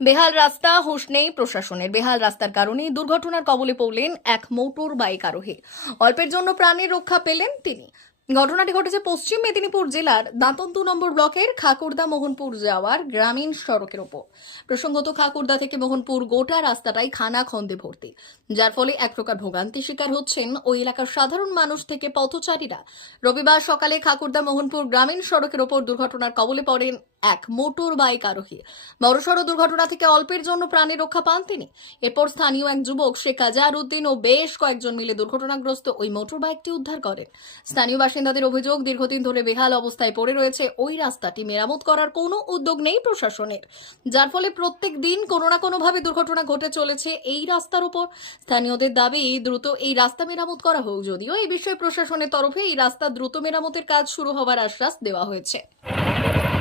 বেহাল রাস্তা, হুঁশ নেই প্রশাসনের। বেহাল রাস্তার কারণে দুর্ঘটনার কবলে পড়লেন এক মোটর বাইক আরোহী। অল্পের জন্য প্রাণের রক্ষা পেলেন তিনি। ঘটনাটি ঘটেছে পশ্চিম মেদিনীপুর জেলার দাঁতন দু নম্বর ব্লকের খাকুরদা মোহনপুর যাওয়ার গ্রামীণ সড়কের ওপর। প্রসঙ্গত খাকুরদা থেকে মোহনপুর গোটা রাস্তাটাই খানা খন্দে ভর্তি। যার ফলে এক প্রকার ভোগান্তি শিকার হচ্ছেন ওই এলাকার সাধারণ মানুষ থেকে পথচারীরা। রবিবার সকালে খাকুরদা মোহনপুর গ্রামীণ সড়কের ওপর দুর্ঘটনার কবলে পড়েন এক মোটর বাইক আরোহী। বড়সড় দুর্ঘটনা থেকে অল্পের জন্য প্রাণে রক্ষা পান তিনি। এরপর স্থানীয় এক যুবক শেখ উদ্দিন ও বেশ কয়েকজন মিলে দুর্ঘটনাগ্রস্ত ওই মোটর বাইকটি উদ্ধার করেন। স্থানীয় বাসিন্দাদের অভিযোগ, দীর্ঘদিন ধরে বেহাল অবস্থায় পড়ে রয়েছে ওই রাস্তাটি। মেরামত করার কোনো উদ্যোগ নেই প্রশাসনের। যার ফলে প্রত্যেক দিন কোনো না কোনোভাবে দুর্ঘটনা ঘটে চলেছে এই রাস্তার উপর। স্থানীয়দের দাবি, দ্রুত এই রাস্তা মেরামত করা হোক। যদিও এই বিষয়ে প্রশাসনের তরফে এই রাস্তা দ্রুত মেরামতের কাজ শুরু হওয়ার আশ্বাস দেওয়া হয়েছে।